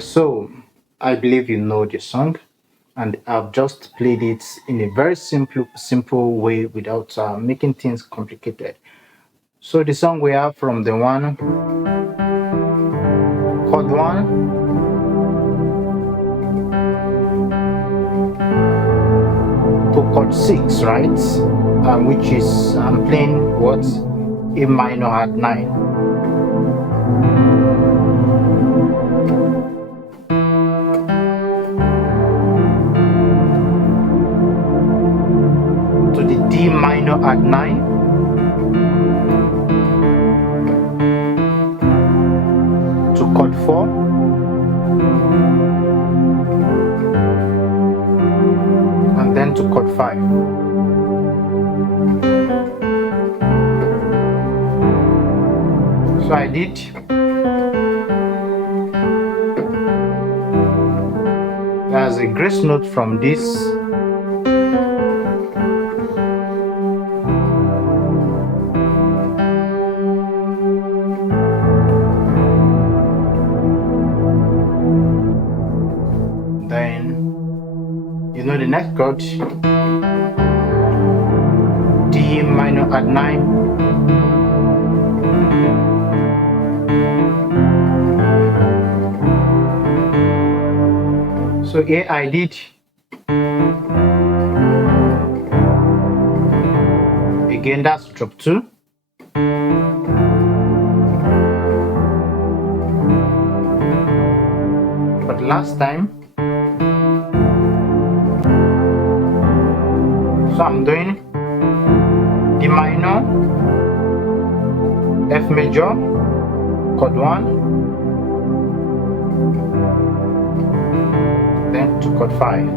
So I believe you know the song, and I've just played it in a very simple way without making things complicated. So the song we have from the one chord one to chord six, right? Which is I'm playing what A minor at 9. To the D minor at 9, to chord 4, and then to chord 5. So I did there's a grace note from this, then you know the next chord, D minor at 9, so here I did again, that's drop 2, but last time, so I'm doing D minor, F major, chord 1, then to chord 5.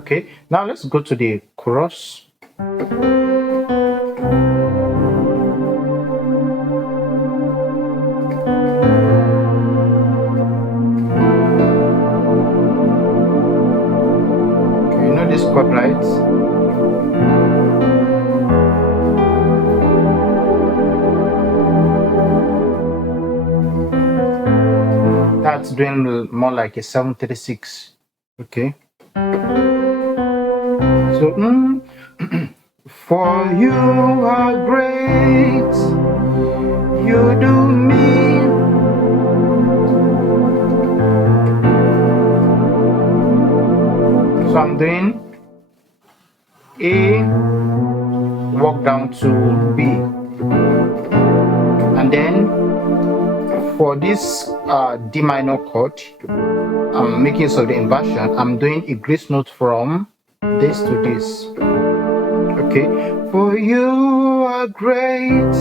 Okay, now let's go to the chorus. Okay, you know this chord, right? That's doing more like a 736. Okay, so for you are great, you do me. So I'm doing A, walk down to B, and then for this D minor chord, I'm making use of the inversion. I'm doing a grace note from this to this. Okay, for you are great,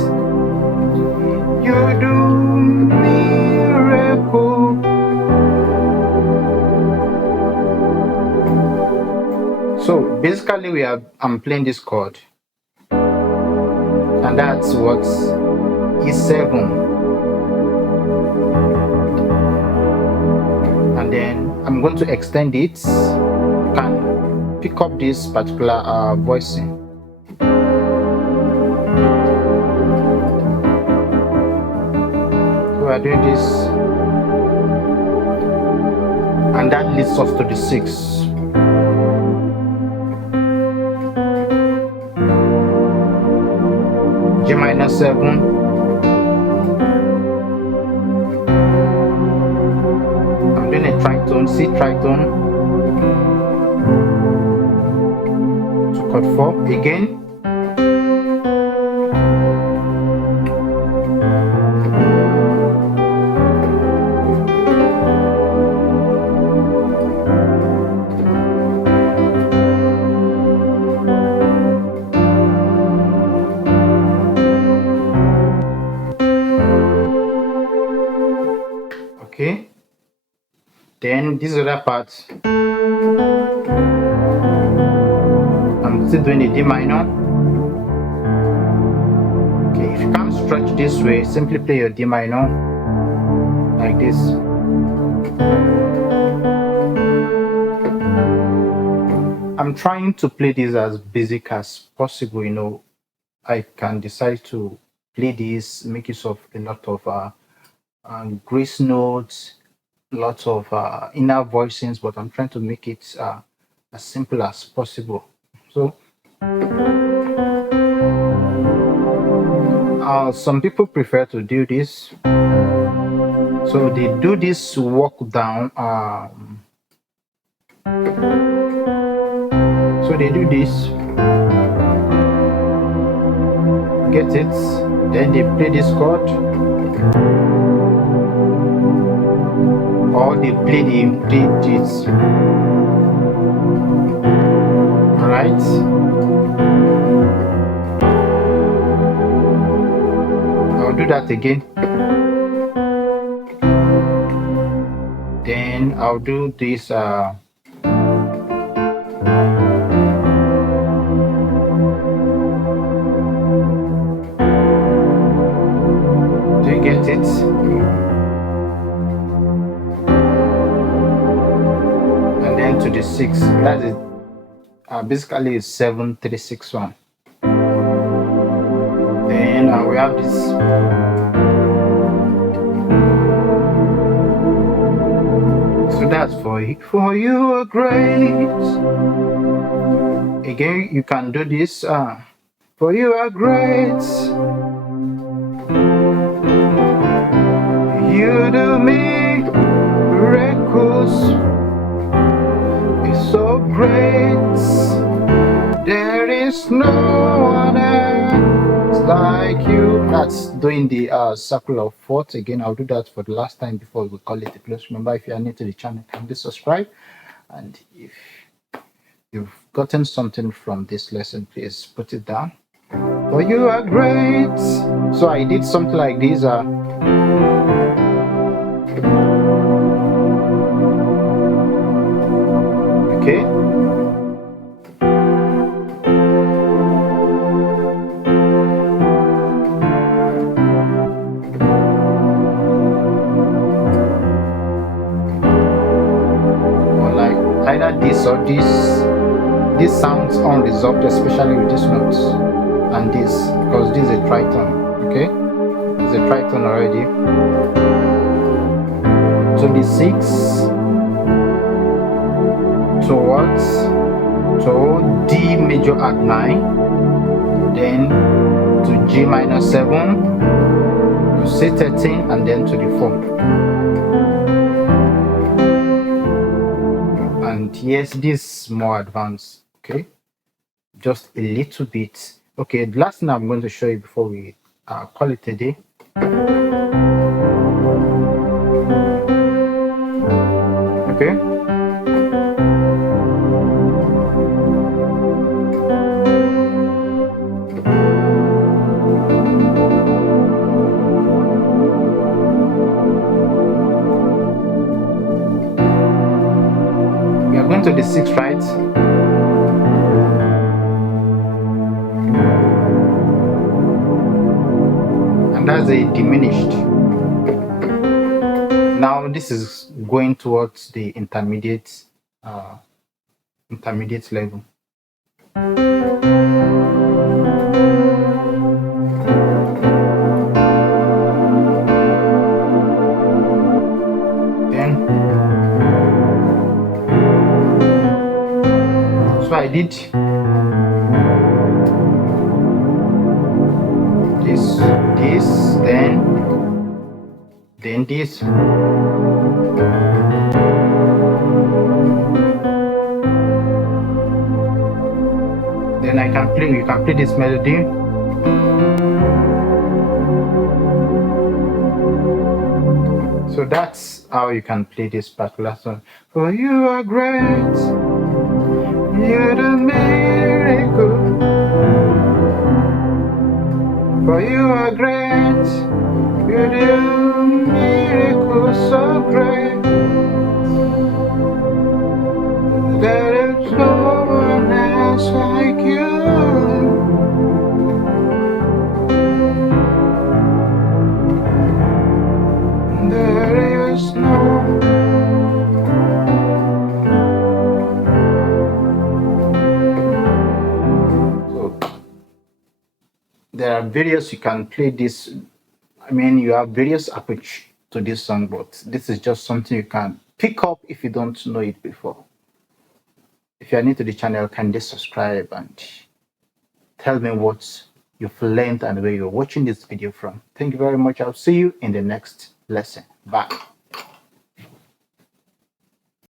you do miracle. So basically I'm playing this chord, and that's what E7, and then I'm going to extend it. You can pick up this particular voicing. So we are doing this, and that leads us to the 6. G minor 7, I'm doing a tritone, C tritone, to chord 4 again, Okay, then this other part, I'm still doing a D minor. Okay, if you can't stretch this way, simply play your D minor like this. I'm trying to play this as basic as possible, you know. I can decide to play this, make use of a lot of grace notes, lots of inner voicings, but I'm trying to make it as simple as possible. So some people prefer to do this, so they do this walk down. So they do this, get it, then they play this chord, or they play this. All right. I'll do that again. Then I'll do this. Do you get it? And then to the 6. That is basically a 7 3 6 1. Then we have this. So that's for you are great. Again, you can do this. For you are great. You do miracles. It's so great. There is no one else like you. That's doing the circle of fourths. Again, I'll do that for the last time before we call it a close. Remember, if you are new to the channel, kindly subscribe. And if you've gotten something from this lesson, please put it down. For you are great. So I did something like this. Okay. Or like either this or this. This sounds unresolved, especially with these notes and this, because this is a tritone. Okay, it's a tritone already. To the 6 towards to D major at 9, then to G minor 7, to C 13, and then to the 4. And yes, this is more advanced. Okay, just a little bit. Okay, the last thing I'm going to show you before we call it a day. Okay. We are going to the 6th, right? And that's a diminished. Now this is going towards the intermediate level. Then so I did this, then this. Then you can play this melody. So that's how you can play this particular song. For you are great, you do miracle. For you are great, you do miracles so great. are various, you can play this. I mean, you have various approach to this song, but this is just something you can pick up if you don't know it before. If you are new to the channel, kindly subscribe and tell me what you've learned and where you're watching this video from. Thank you very much. I'll see you in the next lesson. Bye.